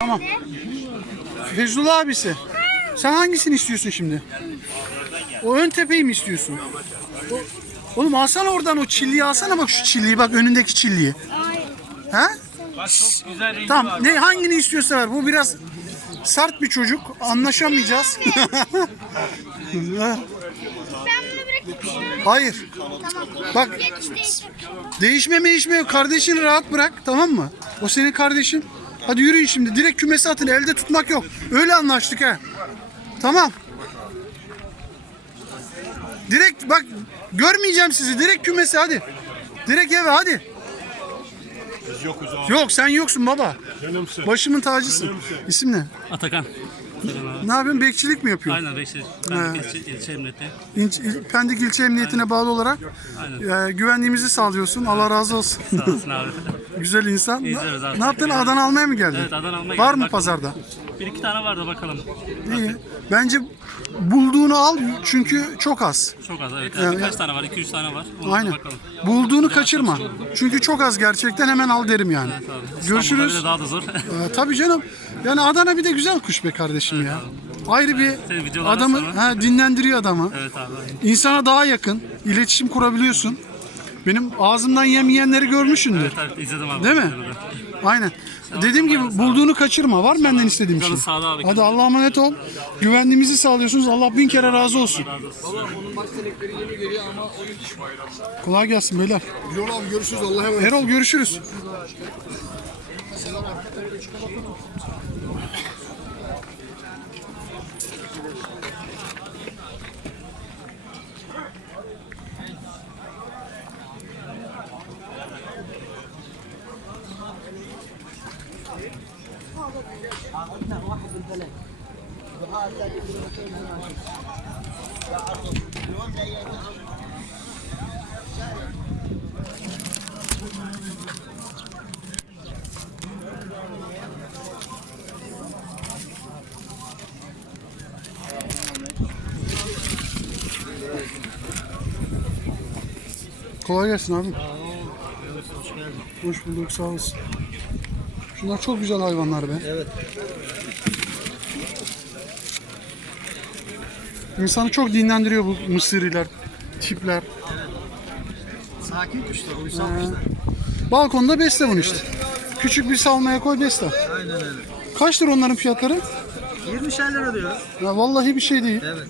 Tamam. Fezullah abisi. Sen hangisini istiyorsun şimdi? O ön tepeyi mi istiyorsun? O- Oğlum alsana oradan o çilliyi alsana bak şu çilliyi bak önündeki çilliyi. Ha? Tamam ne hangini istiyorsa ver. Bu biraz sert bir çocuk. Anlaşamayacağız. Ben bunu bırakıp Hayır. Bak değişme değişme kardeşini rahat bırak tamam mı? O senin kardeşin. Hadi yürüyün şimdi. Direkt kümese atın. Elde tutmak yok. Öyle anlaştık ha. Tamam. Direkt bak görmeyeceğim sizi. Direkt kümese hadi. Direkt eve hadi. Biz yokuz abi. Yok sen yoksun baba. Canımsın. Başımın tacısın. İsim ne? Atakan. Atakan abi. Ne yapıyorsun? Bekçilik mi yapıyorsun? Aynen. Ben de ilçe, ilçe emniyeti. İnç- İl- Pendik İlçe Emniyetine bağlı olarak e, güvenliğimizi sağlıyorsun. Allah razı olsun. Sağ olasın abi. Güzel insan. İzliyoruz abi. Ne yaptın? Adana almaya mı geldin? Evet, Adana almaya Var geldim. mı Bak- pazarda? Bir iki tane vardı bakalım. İyi. Bence bulduğunu al çünkü çok az. Çok az evet. Yani birkaç tane var. iki üç tane var. Ona da Aynen. bakalım. Bulduğunu kaçırma. Çünkü çok az gerçekten hemen al derim yani. Evet abi. İstanbul'da Görüşürüz. bile daha da zor. Ee, tabii canım. Yani Adana bir de güzel kuş be kardeşim ya. Ayrı bir Senin videolardan adamı sonra- ha, dinlendiriyor adamı. evet abi. İnsana daha yakın. iletişim kurabiliyorsun. Benim ağzımdan yem yiyenleri görmüşsündür. Evet evet izledim abi. Değil mi? Aynen. Dediğim gibi bulduğunu kaçırma. Var mı benden istediğim şey? Sağlığı abi. Hadi Allah'a emanet ol. Güvenliğimizi sağlıyorsunuz. Allah bin kere razı olsun. Kolay gelsin beyler. Yol abi görüşürüz Allah'a emanet. Erol görüşürüz. Kolay gelsin abi. Hoş bulduk sağ olasın. Şunlar çok güzel hayvanlar be. Evet. İnsanı çok dinlendiriyor bu mısırılar, tipler. Sakin kuşlar, uysal Ee, kuşlar. balkonda besle bunu işte. Küçük bir salmaya koy besle. Aynen öyle. Kaçtır onların fiyatları? 20 şeyler ödüyoruz. Ya vallahi bir şey değil. Evet.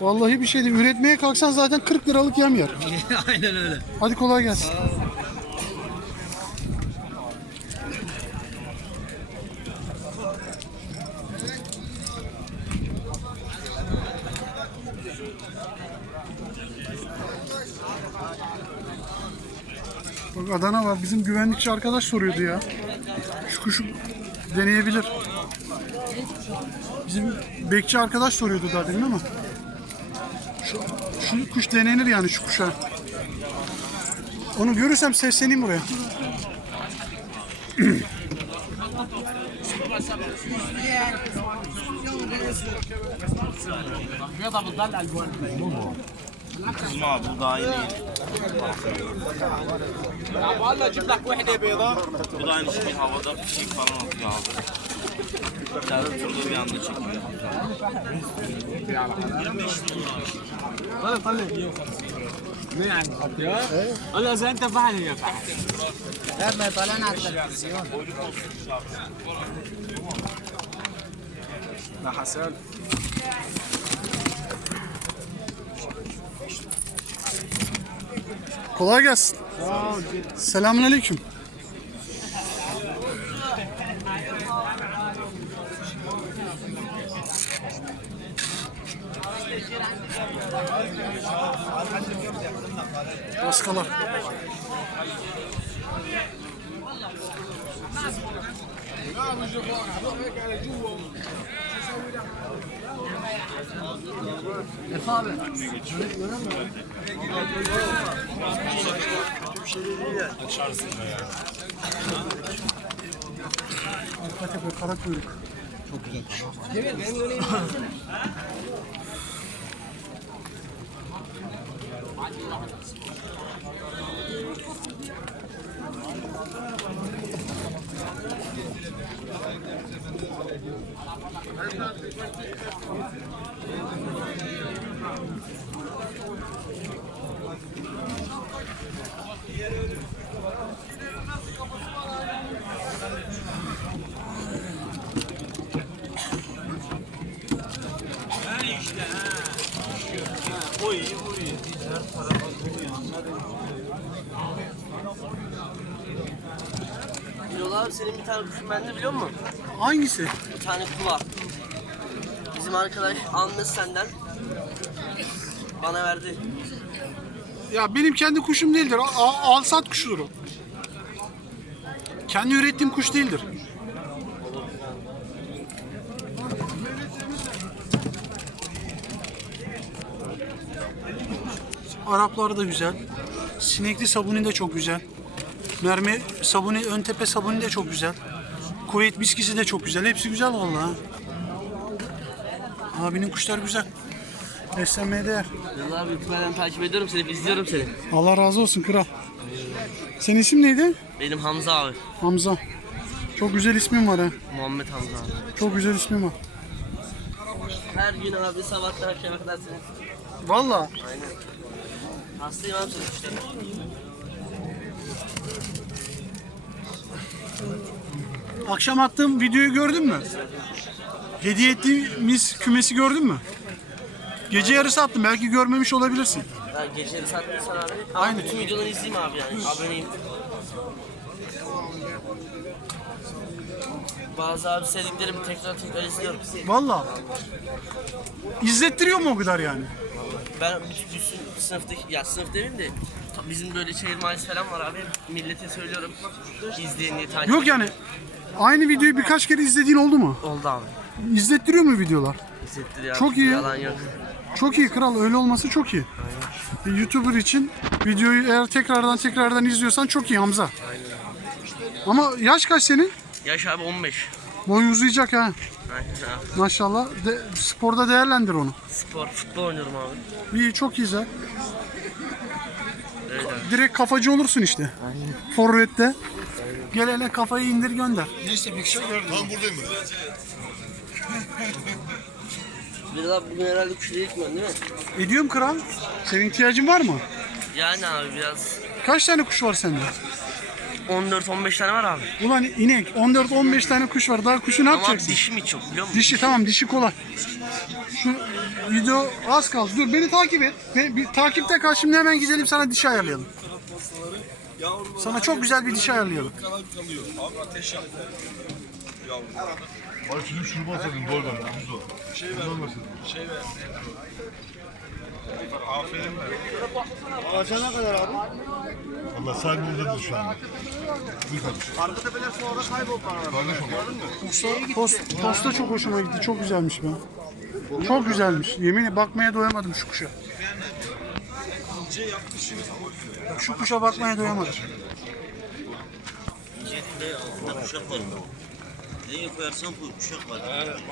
Vallahi bir şey değil. Üretmeye kalksan zaten 40 liralık yem yer. Aynen öyle. Hadi kolay gelsin. Bak Adana var. Bizim güvenlikçi arkadaş soruyordu ya. Şu kuşu deneyebilir. Bizim bekçi arkadaş soruyordu daha demin ama. Şu, şu kuş denenir yani şu kuşa. Onu görürsem sesleneyim buraya. ما بضاينين والله لك وحده بيضاء بضاين شيء havada شي şey falan oldu Serhat şurada bir anda طلع طلع مين اذا انت فحل هي فحل لا ما على التلفزيون ده حسن. Kolay gelsin. Selamünaleyküm. Baskalar. Arka tepe kara kuyruk. Yol Thank you. Kuşun bende biliyor musun? Hangisi? Bir tane kula. Bizim arkadaş almış senden. Bana verdi. Ya benim kendi kuşum değildir. A- alsat kuşudur o. Kendi ürettiğim kuş değildir. Araplar da güzel. Sinekli sabuni de çok güzel. Mermi sabuni, ön tepe sabuni de çok güzel. Kuveyt biskisi de çok güzel. Hepsi güzel vallahi. Abinin kuşlar güzel. Beslenmeye değer. Yol abi YouTube'dan takip ediyorum seni, izliyorum seni. Allah razı olsun kral. Senin isim neydi? Benim Hamza abi. Hamza. Çok güzel ismin var ha. Muhammed Hamza abi. Çok güzel ismin var. Her gün abi sabahtan akşama kadar seni. Valla. Aynen. Hastayım abi senin kuşlarına. Akşam attığım videoyu gördün mü? Hediye ettiğimiz kümesi gördün mü? Gece yarısı attım. Belki görmemiş olabilirsin. Ha, geceleri sattıysan abi. Ama Aynen. bütün videoları izleyeyim abi yani. Aboneyim. Bazı abi sevdiklerimi tekrar tekrar izliyorum. Valla. İzlettiriyor mu o kadar yani? Ben bütün, sınıftaki, ya sınıf demeyeyim de bizim böyle şehir mahallesi falan var abi. Millete söylüyorum. İzleyin diye takip Yok yani. Aynı videoyu birkaç kere izlediğin oldu mu? Oldu abi. İzlettiriyor mu videolar? İzlettiriyor abi. Çok iyi. Yalan yok. Çok iyi kral. Öyle olması çok iyi. Bir YouTuber için videoyu eğer tekrardan tekrardan izliyorsan çok iyi Hamza. Ama yaş kaç senin? Yaş abi 15. Boy uzayacak ha. Aynen. Maşallah. De, sporda değerlendir onu. Spor, futbol oynuyorum abi. İyi çok güzel. Abi. Direkt kafacı olursun işte. Forvet'te. Gel hele kafayı indir gönder. Neyse bir şey gördüm. Tam buradayım ben. Bir abi bugün herhalde kuşları yıkmıyorsun değil mi? Ediyorum kral. Senin ihtiyacın var mı? Yani abi biraz Kaç tane kuş var sende? 14-15 tane var abi. Ulan inek 14-15 tane kuş var. Daha kuşu ne Ama yapacaksın? dişim hiç yok biliyor musun? Dişi tamam dişi kolay. Şu video az kaldı. Dur beni takip et. Be- bir takipte kal şimdi hemen gidelim sana dişi ayarlayalım. Sana çok güzel bir dişi ayarlayalım. Ay şunu şurubu atsaydın doğru ben. Düz o. Şey ver. Şey ver. Ne kadar abi? Valla sahibi oradadır şu anda. Buyur kardeşim. Arka tepeler sonra kayboldu. Kardeşim. Post, posta çok hoşuma gitti. Çok güzelmiş be. Çok güzelmiş. Yemin bakmaya doyamadım şu kuşa. Şu kuşa bakmaya doyamadım. Altında kuşak var. Neyi koyarsan koy kuşak var.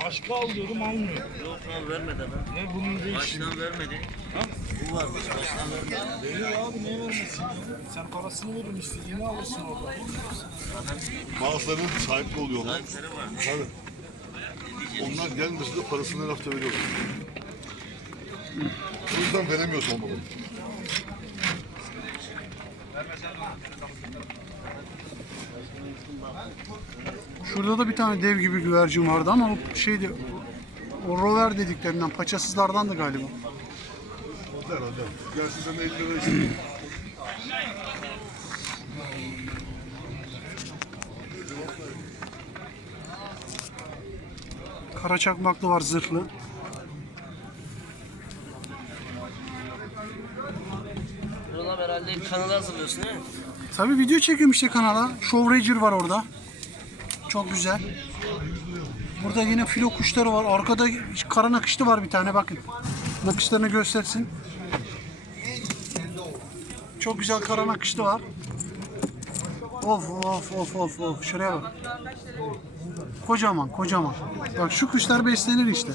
Başka alıyorum almıyor. Yok lan vermedi lan. Ne bunun değil. Baştan vermedi. Bu varmış baştan vermedi. Veriyor abi ne vermesin? Sen parasını verin istediğini alırsın orada. Bazılarının sahipli oluyorlar. Tabii. Onlar gelmese de parasını her hafta veriyorlar. O yüzden veremiyorsun onu. Şurada da bir tane dev gibi güvercin vardı ama o şeydi o rover dediklerinden paçasızlardan da galiba. Der o der. Gelsin sen 50 lira istedim. Kara çakmaklı var zırhlı. Abi herhalde kanalı hazırlıyorsun değil mi? Tabii video çekiyorum işte kanala. Show Ranger var orada. Çok güzel. Burada yine filo kuşları var. Arkada kara nakışlı var bir tane bakın. Nakışlarını göstersin. Çok güzel kara nakışlı var. Of of of of of. Şuraya bak. Kocaman kocaman. Bak şu kuşlar beslenir işte.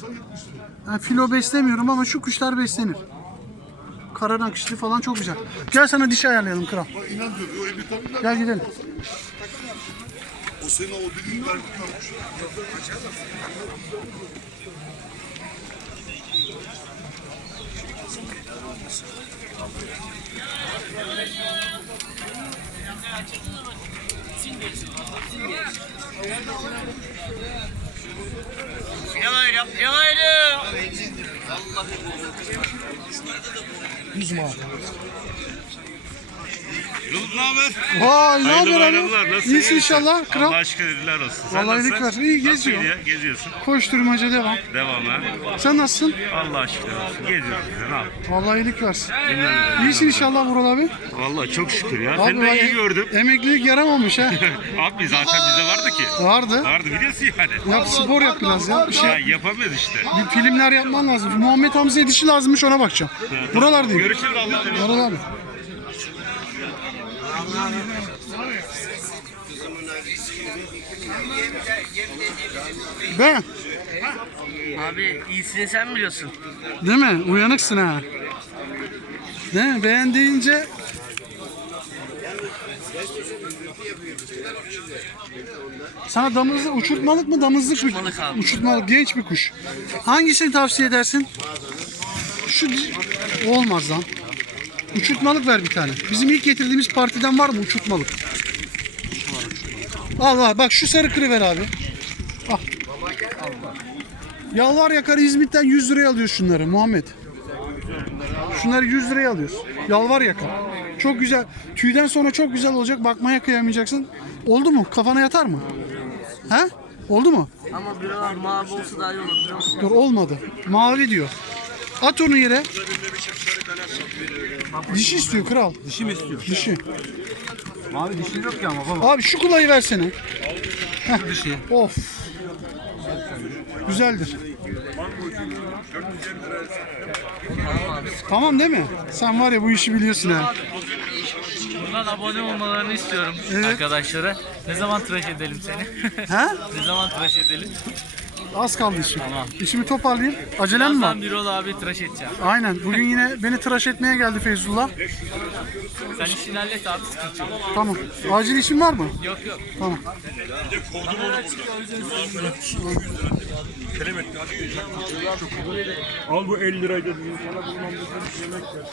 Ben filo beslemiyorum ama şu kuşlar beslenir. Kara nakışlı falan çok güzel. Gel sana dişi ayarlayalım kral. İnan diyor. O 50 tane Gel gidelim. sene o dediğin ben tutmamış. Yıldız ne haber? Vay ne haber abi? Nasılsın? İyisin İyi inşallah. Kral. Allah'a şükürler olsun. Sen Vallahi iyilik var. İyi, Nasıl geziyor. gidiyor? Geziyorsun. Koşturmaca devam. Devam ha. Sen nasılsın? Allah'a şükür olsun. De, ne yapalım? Vallahi iyilik versin. Dinlenmeden. İyisin inşallah Vural abi. Vallahi çok şükür ya. Seni de iyi gördüm. Emeklilik yaramamış ha. Abi zaten bize vardı ki. Vardı. Vardı biliyorsun yani. Yap spor yap biraz ya. Bir şey Ya yapamıyoruz işte. bir filmler yapman lazım. Muhammed Hamza'ya dişi lazımmış ona bakacağım. Buralardayım. Görüşürüz Allah'a emanet. Vural abi. Ben. Abi iyisini sen biliyorsun. Değil mi? Uyanıksın ha. Değil mi? Beğen deyince Sana damızlı uçurtmalık mı damızlık mı? Uçurtmalık abi. Uçurtmalık genç bir kuş. Hangisini tavsiye edersin? Şu olmaz lan. Uçurtmalık ver bir tane. Bizim ilk getirdiğimiz partiden var mı uçurtmalık? Al var. Bak şu sarı kırı ver abi. Al. Yalvar yakar İzmit'ten 100 liraya alıyoruz şunları Muhammed. Şunları 100 liraya alıyoruz. Yalvar yakar. Çok güzel. Tüyden sonra çok güzel olacak. Bakmaya kıyamayacaksın. Oldu mu? Kafana yatar mı? He? Oldu mu? Ama biraz mavi olsa daha iyi olur? Dur olmadı. Mavi diyor. At onu yere. Dişi istiyor kral. Dişi mi istiyor? Dişi. Mavi dişin yok ki ama baba. Abi şu kulayı versene. Heh. Dişi. Of. Güzeldir. Tamam değil mi? Sen var ya bu işi biliyorsun ha. Buradan abone olmalarını istiyorum Evet. arkadaşlara. Ne zaman tıraş edelim seni? Ha? ne zaman tıraş edelim? Az kaldı işim. İşimi toparlayayım. Acelem mi var? Birazdan Birol abi tıraş edeceğim. Aynen. Bugün yine beni tıraş etmeye geldi Feyzullah. Sen işini hallet abi sıkıntı yok. Tamam. Acil işin var mı? Yok yok. Tamam. Al bu 50 lirayı dedim. Sana bulmam dedim. Yemek ver.